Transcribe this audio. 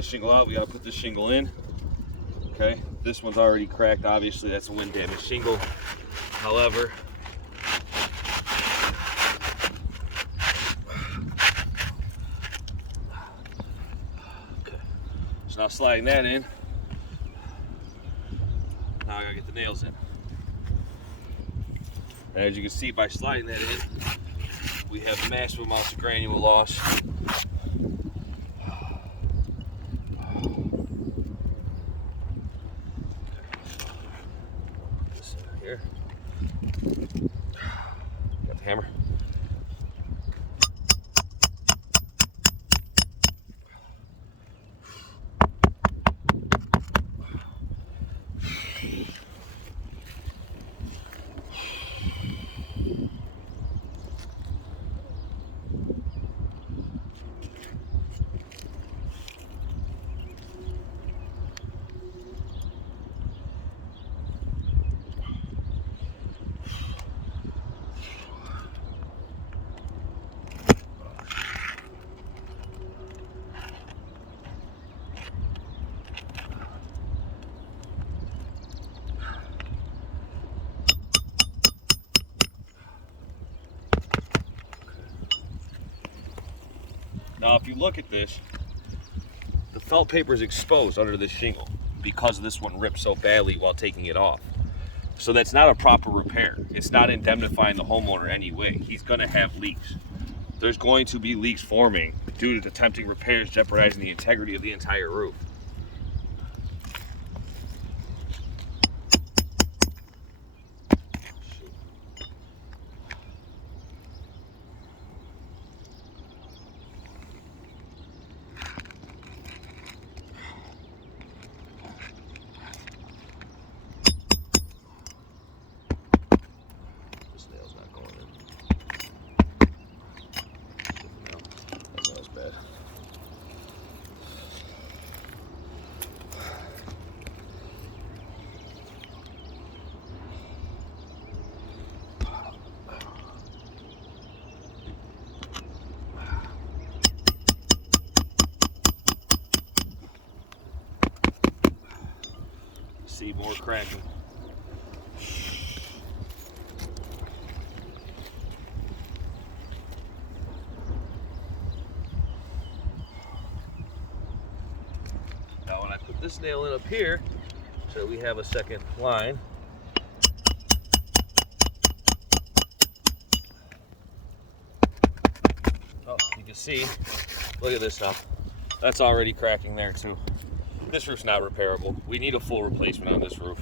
Shingle out, we gotta put this shingle in. Okay, this one's already cracked. Obviously, that's a wind damaged shingle. However, okay, so now sliding that in. Now I gotta get the nails in. And as you can see by sliding that in, we have massive amounts of granule loss. This here. Got the hammer. Now, if you look at this, the felt paper is exposed under this shingle because this one ripped so badly while taking it off. So that's not a proper repair. It's not indemnifying the homeowner anyway. He's going to have leaks. There's going to be leaks forming due to attempting repairs jeopardizing the integrity of the entire roof. See more cracking. Now when I put this nail in up here, so we have a second line. Oh, you can see, look at this now. That's already cracking there too. This roof's not repairable. We need a full replacement on this roof.